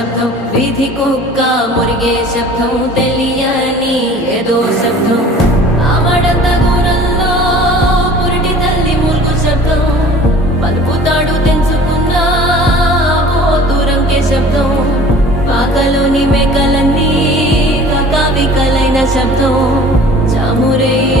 శబ్దం, వీధి కుక్క మురిగే శబ్దం, తెలియని ఏదో శబ్దం, ఆమడంత దూరంలో పురిటి తల్లి మూల్గు శబ్దం, పలుకుతాడు తెంచుకున్న దూరంకే శబ్దం, పాకలోని మేకలన్నీ కకావికలైన శబ్దం.